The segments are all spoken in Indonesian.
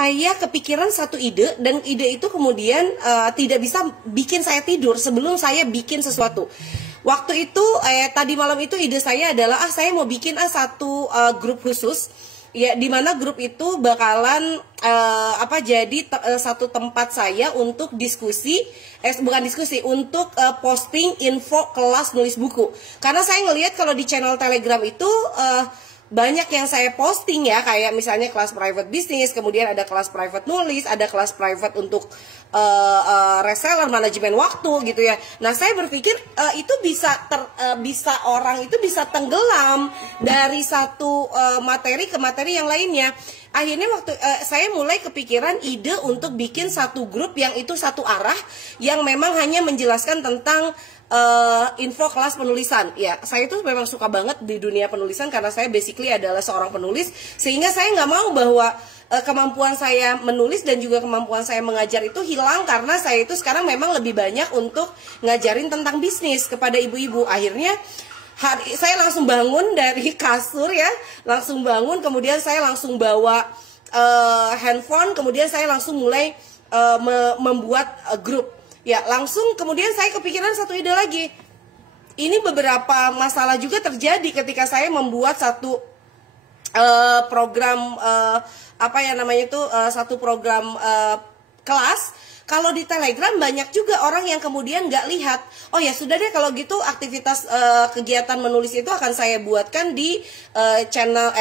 saya kepikiran satu ide, dan ide itu kemudian tidak bisa bikin saya tidur sebelum saya bikin sesuatu. Waktu itu tadi malam itu ide saya adalah saya mau bikin satu grup khusus, ya, dimana grup itu bakalan jadi satu tempat saya untuk diskusi, bukan diskusi, untuk posting info kelas nulis buku. Karena saya ngelihat kalau di channel Telegram itu banyak yang saya posting ya, kayak misalnya kelas private business, kemudian ada kelas private nulis, ada kelas private untuk reseller, manajemen waktu gitu ya. Nah, saya berpikir itu bisa orang itu bisa tenggelam dari satu materi ke materi yang lainnya. Akhirnya waktu saya mulai kepikiran ide untuk bikin satu grup yang itu satu arah, yang memang hanya menjelaskan tentang info kelas penulisan. Ya, saya itu memang suka banget di dunia penulisan karena saya basically adalah seorang penulis, sehingga saya nggak mau bahwa kemampuan saya menulis dan juga kemampuan saya mengajar itu hilang, karena saya itu sekarang memang lebih banyak untuk ngajarin tentang bisnis kepada ibu-ibu. Akhirnya saya langsung bangun dari kasur ya, langsung bangun, kemudian saya langsung bawa handphone, kemudian saya langsung mulai membuat grup. Ya, langsung kemudian saya kepikiran satu ide lagi. Ini beberapa masalah juga terjadi ketika saya membuat satu program satu program kelas. Kalau di Telegram banyak juga orang yang kemudian nggak lihat. Oh ya sudah deh, kalau gitu aktivitas kegiatan menulis itu akan saya buatkan di channel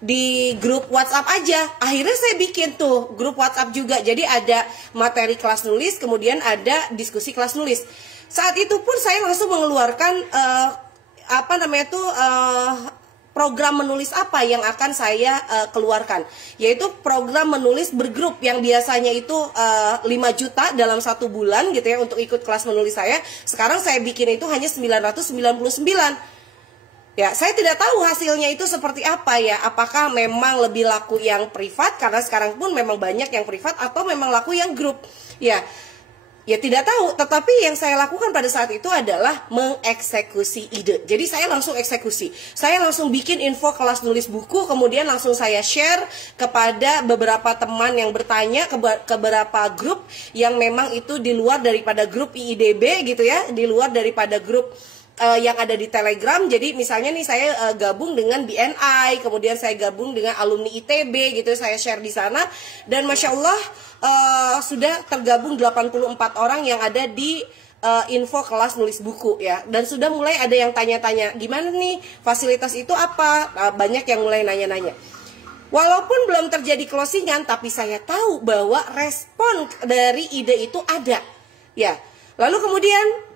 di grup WhatsApp aja. Akhirnya saya bikin tuh grup WhatsApp juga. Jadi ada materi kelas nulis, kemudian ada diskusi kelas nulis. Saat itu pun saya langsung mengeluarkan program menulis apa yang akan saya keluarkan, yaitu program menulis bergrup yang biasanya itu 5 juta dalam 1 bulan gitu ya untuk ikut kelas menulis saya. Sekarang saya bikin itu hanya 999. Ya, saya tidak tahu hasilnya itu seperti apa ya. Apakah memang lebih laku yang privat, karena sekarang pun memang banyak yang privat, atau memang laku yang grup. Ya tidak tahu. Tetapi yang saya lakukan pada saat itu adalah mengeksekusi ide. Jadi saya langsung eksekusi. Saya langsung bikin info kelas nulis buku, kemudian langsung saya share kepada beberapa teman yang bertanya, ke beberapa grup yang memang itu di luar daripada grup IIDB gitu ya, di luar daripada grup yang ada di Telegram. Jadi misalnya nih saya gabung dengan BNI, kemudian saya gabung dengan alumni ITB gitu, saya share di sana, dan Masya Allah sudah tergabung 84 orang yang ada di info kelas nulis buku ya. Dan sudah mulai ada yang tanya-tanya, gimana nih fasilitas itu apa? Banyak yang mulai nanya-nanya. Walaupun belum terjadi closingan, tapi saya tahu bahwa respon dari ide itu ada ya. Lalu kemudian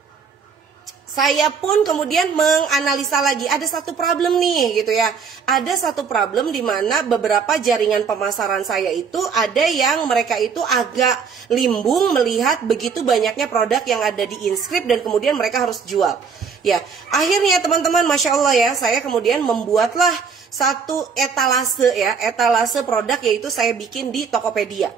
saya pun kemudian menganalisa lagi, ada satu problem nih gitu ya. Ada satu problem di mana beberapa jaringan pemasaran saya itu ada yang mereka itu agak limbung melihat begitu banyaknya produk yang ada di Inscript dan kemudian mereka harus jual. Ya, akhirnya teman-teman, Masya Allah ya, saya kemudian membuatlah satu etalase produk, yaitu saya bikin di Tokopedia.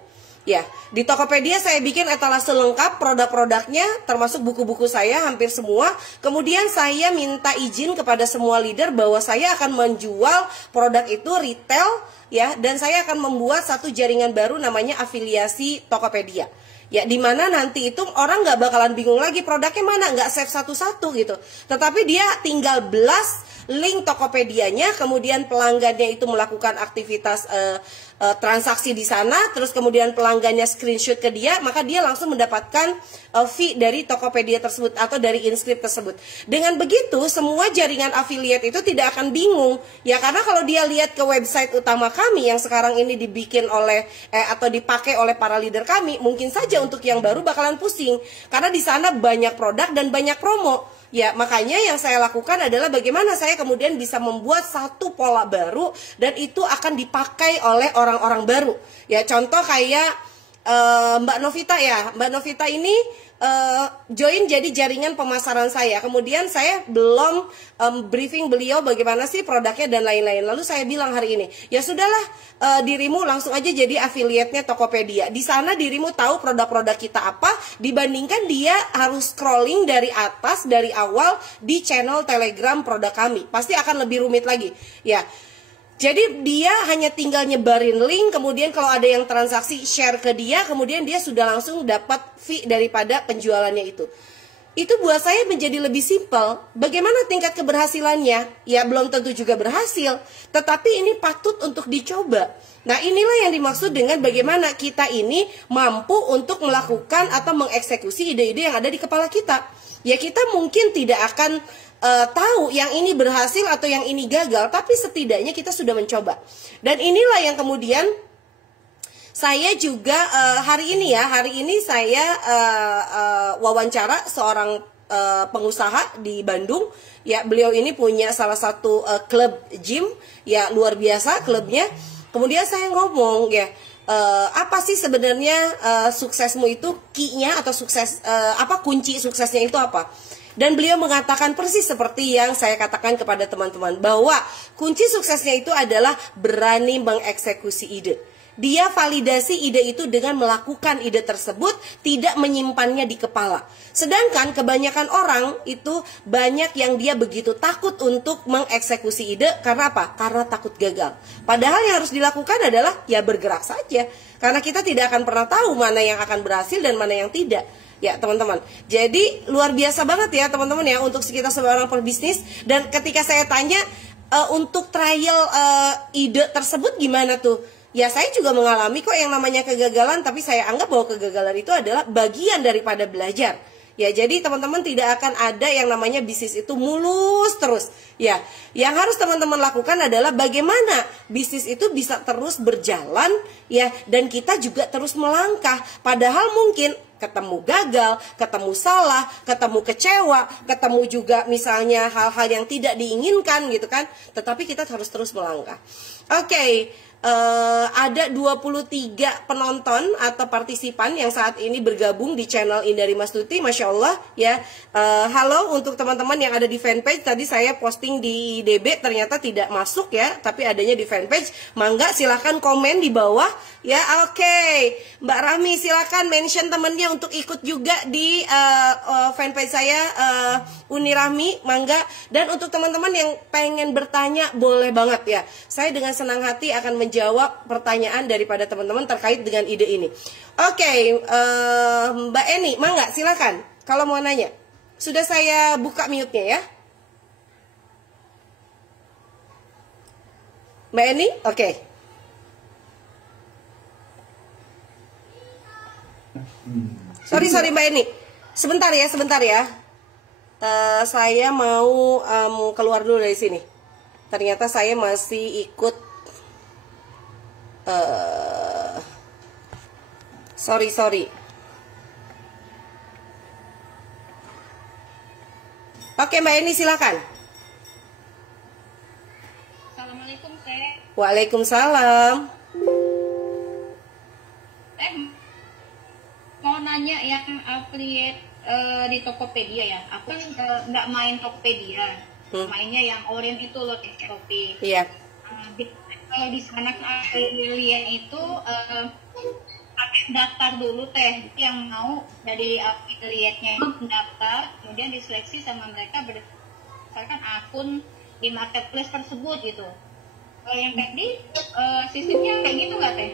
Ya, di Tokopedia saya bikin etalase lengkap produk-produknya, termasuk buku-buku saya hampir semua. Kemudian saya minta izin kepada semua leader bahwa saya akan menjual produk itu retail ya, dan saya akan membuat satu jaringan baru namanya afiliasi Tokopedia. Ya, dimana nanti itu orang nggak bakalan bingung lagi produknya mana, nggak save satu-satu gitu. Tetapi dia tinggal blast link Tokopedianya, kemudian pelanggannya itu melakukan aktivitas transaksi di sana, terus kemudian pelanggannya screenshot ke dia, maka dia langsung mendapatkan fee dari Tokopedia tersebut atau dari Inscript tersebut. Dengan begitu, semua jaringan affiliate itu tidak akan bingung ya, karena kalau dia lihat ke website utama kami yang sekarang ini dibikin oleh atau dipakai oleh para leader kami, mungkin saja untuk yang baru bakalan pusing karena di sana banyak produk dan banyak promo. Ya, makanya yang saya lakukan adalah bagaimana saya kemudian bisa membuat satu pola baru dan itu akan dipakai oleh orang-orang baru. Ya, contoh kayak Mbak Novita ya. Mbak Novita ini join jadi jaringan pemasaran saya. Kemudian saya belum briefing beliau bagaimana sih produknya dan lain-lain. Lalu saya bilang hari ini, ya sudahlah, dirimu langsung aja jadi affiliate-nya Tokopedia. Di sana dirimu tahu produk-produk kita apa, dibandingkan dia harus scrolling dari atas dari awal di channel Telegram produk kami. Pasti akan lebih rumit lagi. Ya. Jadi dia hanya tinggal nyebarin link, kemudian kalau ada yang transaksi share ke dia, kemudian dia sudah langsung dapat fee daripada penjualannya itu. Itu buat saya menjadi lebih simpel. Bagaimana tingkat keberhasilannya? Ya belum tentu juga berhasil, tetapi ini patut untuk dicoba. Nah inilah yang dimaksud dengan bagaimana kita ini mampu untuk melakukan atau mengeksekusi ide-ide yang ada di kepala kita. Ya kita mungkin tidak akan tahu yang ini berhasil atau yang ini gagal, tapi setidaknya kita sudah mencoba. Dan inilah yang kemudian saya juga hari ini saya wawancara seorang pengusaha di Bandung. Ya beliau ini punya salah satu klub gym, ya luar biasa klubnya. Kemudian saya ngomong ya, apa sih sebenarnya suksesmu itu key-nya atau sukses apa kunci suksesnya itu apa? Dan beliau mengatakan persis seperti yang saya katakan kepada teman-teman, bahwa kunci suksesnya itu adalah berani mengeksekusi ide. Dia validasi ide itu dengan melakukan ide tersebut, tidak menyimpannya di kepala. Sedangkan kebanyakan orang itu banyak yang dia begitu takut untuk mengeksekusi ide. Karena apa? Karena takut gagal. Padahal yang harus dilakukan adalah ya bergerak saja. Karena kita tidak akan pernah tahu mana yang akan berhasil dan mana yang tidak. Ya teman-teman, jadi luar biasa banget ya teman-teman ya untuk kita sebagai orang pebisnis. Dan ketika saya tanya untuk trial ide tersebut gimana tuh? Ya saya juga mengalami kok yang namanya kegagalan, tapi saya anggap bahwa kegagalan itu adalah bagian daripada belajar. Ya jadi teman-teman tidak akan ada yang namanya bisnis itu mulus terus. Ya, yang harus teman-teman lakukan adalah bagaimana bisnis itu bisa terus berjalan ya, dan kita juga terus melangkah. Padahal mungkin ketemu gagal, ketemu salah, ketemu kecewa, ketemu juga misalnya hal-hal yang tidak diinginkan gitu kan. Tetapi kita harus terus melangkah. Oke. Ada 23 penonton atau partisipan yang saat ini bergabung di channel Indari Mastuti, Masya Allah ya. Halo untuk teman-teman yang ada di fanpage. Tadi saya posting di DB ternyata tidak masuk ya, tapi adanya di fanpage. Mangga silahkan komen di bawah ya. Oke, Mbak Rahmi silahkan mention temennya untuk ikut juga di fanpage saya Uni Rahmi, mangga. Dan untuk teman-teman yang pengen bertanya boleh banget ya. Saya dengan senang hati akan menjawab pertanyaan daripada teman-teman terkait dengan ide ini. Oke, Mbak Eni, mangga silakan kalau mau nanya. Sudah saya buka mute-nya ya. Mbak Eni, oke. Sorry Mbak Eni. Sebentar ya. Saya mau keluar dulu dari sini. Ternyata saya masih ikut. Sorry. Oke Mbak Eni silakan. Assalamualaikum Teh. Waalaikumsalam. Mau nanya yang affiliate di Tokopedia ya. Aku nggak main Tokopedia, mainnya yang Orient itu loh, Shopee. Iya. Kalau di sana affiliate itu daftar dulu Teh. Yang mau dari affiliate-nya itu mendaftar, kemudian diseleksi sama mereka berdasarkan akun di marketplace tersebut gitu. Kalau yang kayak di sistemnya kayak gitu nggak Teh?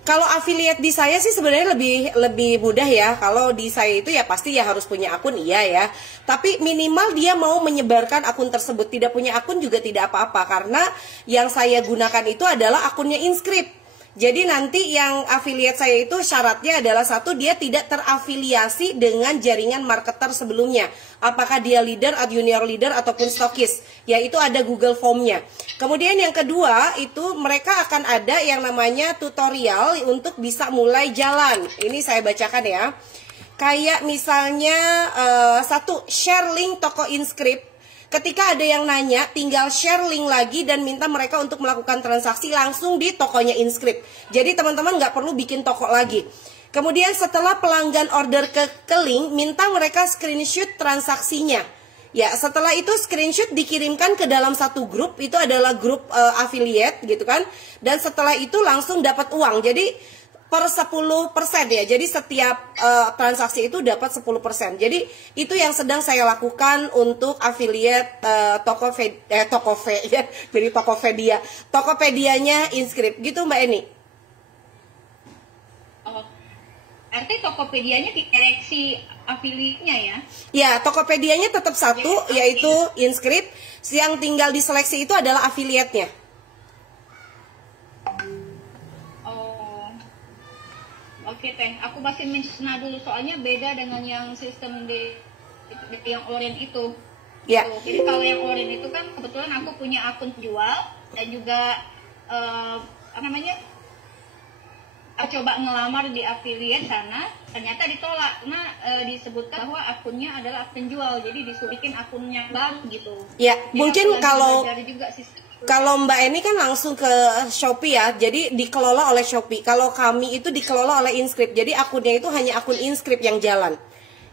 Kalau affiliate di saya sih sebenarnya lebih mudah ya. Kalau di saya itu ya pasti ya harus punya akun, iya ya. Tapi minimal dia mau menyebarkan akun tersebut. Tidak punya akun juga tidak apa-apa, karena yang saya gunakan itu adalah akunnya Inscript. Jadi nanti yang affiliate saya itu syaratnya adalah satu, dia tidak terafiliasi dengan jaringan marketer sebelumnya. Apakah dia leader atau junior leader ataupun stokis, yaitu ada Google Form-nya. Kemudian yang kedua itu mereka akan ada yang namanya tutorial untuk bisa mulai jalan. Ini saya bacakan ya. Kayak misalnya satu, share link toko Inscript. Ketika ada yang nanya, tinggal share link lagi dan minta mereka untuk melakukan transaksi langsung di tokonya Inscript. Jadi teman-teman nggak perlu bikin toko lagi. Kemudian setelah pelanggan order ke link, minta mereka screenshot transaksinya. Ya, setelah itu screenshot dikirimkan ke dalam satu grup, itu adalah grup affiliate gitu kan. Dan setelah itu langsung dapat uang. Jadi per 10% ya. Jadi setiap transaksi itu dapat 10%. Jadi itu yang sedang saya lakukan untuk affiliate Tokopedia, jadi Tokopedia. Tokopedianya Inscript gitu Mbak Eni. Oh. Artinya Tokopedianya dikoreksi affiliate-nya ya? Ya, Tokopedianya tetap satu, yaitu Inscript. Yang tinggal diseleksi itu adalah affiliate-nya. Oke teh, aku masih mencerna dulu soalnya beda dengan yang sistem di yang Orient itu. Ya. Jadi kalau yang Orient itu kan kebetulan aku punya akun jual dan juga apa namanya? Aku coba ngelamar di affiliate sana, ternyata ditolak karena disebutkan bahwa akunnya adalah akun jual, jadi disuruh bikin akunnya baru gitu. Ya, jadi mungkin kalau juga sistem. Kalau Mbak Eni kan langsung ke Shopee ya, jadi dikelola oleh Shopee. Kalau kami itu dikelola oleh Inscript, jadi akunnya itu hanya akun Inscript yang jalan.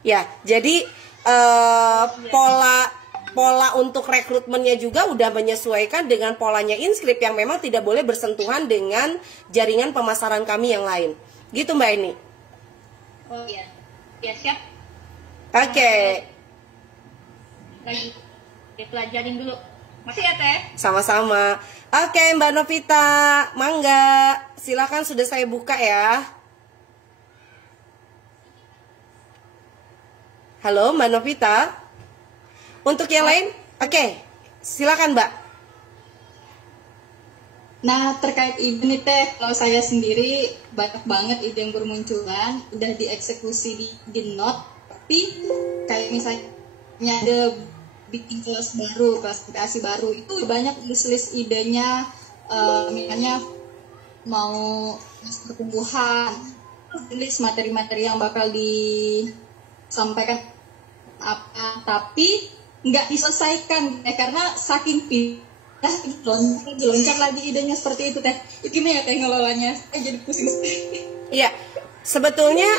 Ya, jadi pola untuk rekrutmennya juga udah menyesuaikan dengan polanya Inscript yang memang tidak boleh bersentuhan dengan jaringan pemasaran kami yang lain. Gitu Mbak Eni. Oh iya, ya siap. Oke. Lagi dipelajarin dulu. Masih ya Teh? Sama-sama. Oke Mbak Novita, mangga. Silakan sudah saya buka ya. Halo Mbak Novita. Untuk yang lain, oke. Silakan Mbak. Nah terkait ide nih Teh, kalau saya sendiri banyak banget ide yang bermunculan, udah dieksekusi di Note, tapi kayak misalnya ada bikin kelas baru, kelas aplikasi baru, itu banyak list idenya, misalnya mau pertumbuhan, list materi-materi yang bakal disampaikan apa, tapi nggak diselesaikan karena saking loncat lagi idenya seperti itu Teh. Itu gimana ya Teh ngelolanya? Jadi pusing. Iya, sebetulnya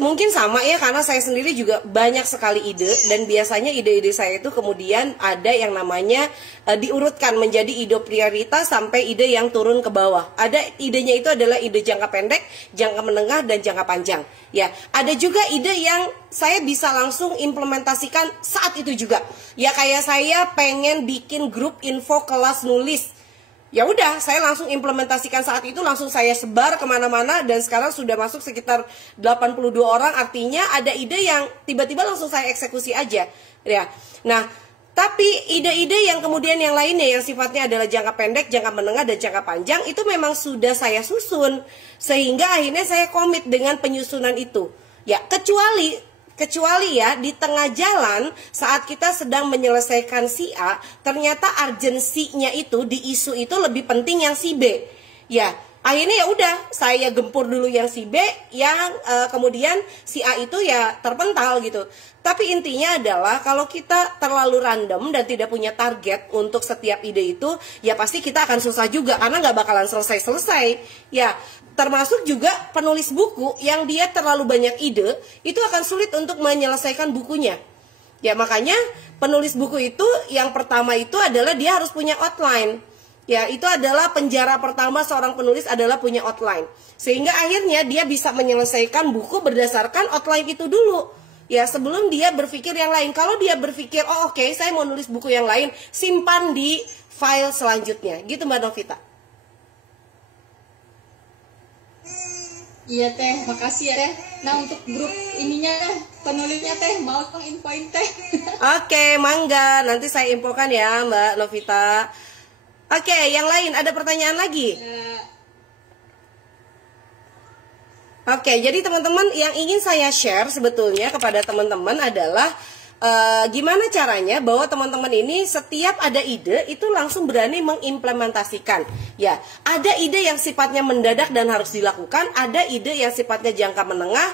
mungkin sama ya, karena saya sendiri juga banyak sekali ide, dan biasanya ide-ide saya itu kemudian ada yang namanya diurutkan menjadi ide prioritas sampai ide yang turun ke bawah. Ada idenya itu adalah ide jangka pendek, jangka menengah, dan jangka panjang. Ya, ada juga ide yang saya bisa langsung implementasikan saat itu juga. Ya kayak saya pengen bikin grup info kelas nulis. Ya udah, saya langsung implementasikan saat itu, langsung saya sebar kemana-mana, dan sekarang sudah masuk sekitar 82 orang. Artinya ada ide yang tiba-tiba langsung saya eksekusi aja, ya. Nah, tapi ide-ide yang kemudian yang lainnya yang sifatnya adalah jangka pendek, jangka menengah, dan jangka panjang itu memang sudah saya susun, sehingga akhirnya saya komit dengan penyusunan itu. Ya, kecuali ya di tengah jalan saat kita sedang menyelesaikan si A, ternyata urgensinya itu di isu itu lebih penting yang si B. Ya, akhirnya ya udah saya gempur dulu yang si B, yang kemudian si A itu ya terpental gitu. Tapi intinya adalah kalau kita terlalu random dan tidak punya target untuk setiap ide itu, ya pasti kita akan susah juga karena nggak bakalan selesai-selesai. Ya, termasuk juga penulis buku yang dia terlalu banyak ide, itu akan sulit untuk menyelesaikan bukunya. Ya makanya penulis buku itu yang pertama itu adalah dia harus punya outline. Ya, itu adalah penjara pertama seorang penulis adalah punya outline. Sehingga akhirnya dia bisa menyelesaikan buku berdasarkan outline itu dulu. Ya, sebelum dia berpikir yang lain. Kalau dia berpikir, oh oke, saya mau nulis buku yang lain, simpan di file selanjutnya. Gitu Mbak Novita. Iya Teh, makasih ya Teh. Nah untuk grup ininya Teh, penulisnya Teh, mau dong infoin Teh. Oke, mangga. Nanti saya infokan ya Mbak Novita. Oke, yang lain ada pertanyaan lagi? Oke, jadi teman-teman yang ingin saya share sebetulnya kepada teman-teman adalah gimana caranya bahwa teman-teman ini setiap ada ide itu langsung berani mengimplementasikan. Ya, ada ide yang sifatnya mendadak dan harus dilakukan, ada ide yang sifatnya jangka menengah,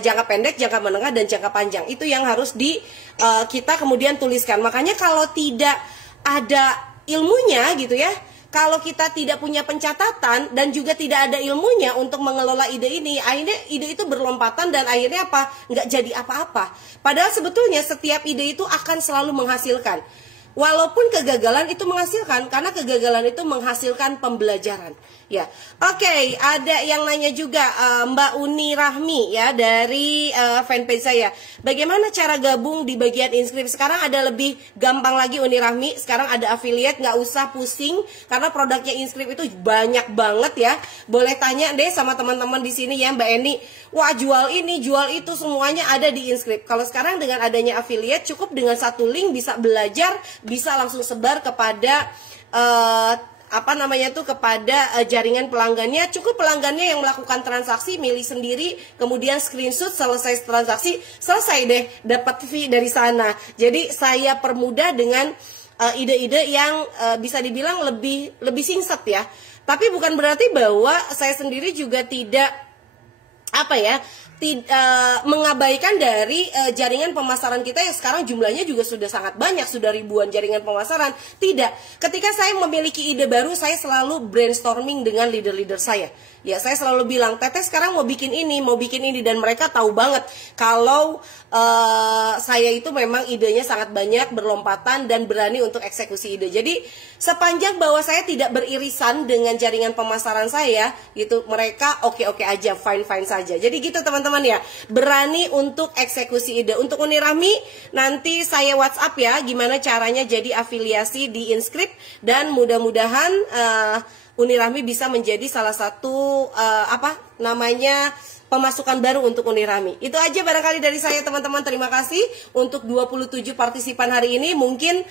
jangka pendek, jangka menengah, dan jangka panjang. Itu yang harus kita kemudian tuliskan. Makanya kalau tidak ada ilmunya gitu ya, kalau kita tidak punya pencatatan dan juga tidak ada ilmunya untuk mengelola ide ini, akhirnya ide itu berlompatan dan akhirnya apa? Nggak jadi apa-apa. Padahal sebetulnya setiap ide itu akan selalu menghasilkan. Walaupun kegagalan itu menghasilkan, karena kegagalan itu menghasilkan pembelajaran. Ya, oke, ada yang nanya juga Mbak Uni Rahmi ya dari fanpage saya. Bagaimana cara gabung di bagian inskrip? Sekarang ada lebih gampang lagi Uni Rahmi. Sekarang ada affiliate, nggak usah pusing karena produknya inskrip itu banyak banget ya. Boleh tanya deh sama teman-teman di sini ya Mbak Eni. Wah, jual ini, jual itu, semuanya ada di inskrip. Kalau sekarang dengan adanya affiliate, cukup dengan satu link bisa belajar, bisa langsung sebar kepada kepada jaringan pelanggannya. Cukup pelanggannya yang melakukan transaksi, milih sendiri, kemudian screenshot, selesai transaksi, selesai deh dapat fee dari sana. Jadi saya permudah dengan ide-ide yang bisa dibilang lebih singset ya. Tapi bukan berarti bahwa saya sendiri juga tidak mengabaikan dari jaringan pemasaran kita yang sekarang jumlahnya juga sudah sangat banyak, sudah ribuan jaringan pemasaran. Tidak, ketika saya memiliki ide baru, saya selalu brainstorming dengan leader-leader saya. Ya, saya selalu bilang, Teteh sekarang mau bikin ini, dan mereka tahu banget kalau saya itu memang idenya sangat banyak, berlompatan, dan berani untuk eksekusi ide. Jadi, sepanjang bahwa saya tidak beririsan dengan jaringan pemasaran saya, gitu, mereka oke-oke aja, fine-fine saja. Jadi gitu teman-teman ya, berani untuk eksekusi ide. Untuk Uni Rahmi, nanti saya WhatsApp ya, gimana caranya jadi afiliasi di Inscript, dan mudah-mudahan Uni Rahmi bisa menjadi salah satu pemasukan baru untuk Uni Rahmi. Itu aja barangkali dari saya teman-teman. Terima kasih untuk 27 partisipan hari ini. Mungkin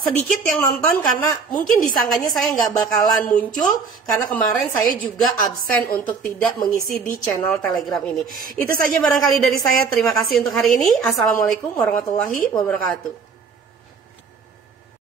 sedikit yang nonton karena mungkin disangkanya saya nggak bakalan muncul karena kemarin saya juga absen untuk tidak mengisi di channel Telegram ini. Itu saja barangkali dari saya. Terima kasih untuk hari ini. Assalamualaikum warahmatullahi wabarakatuh.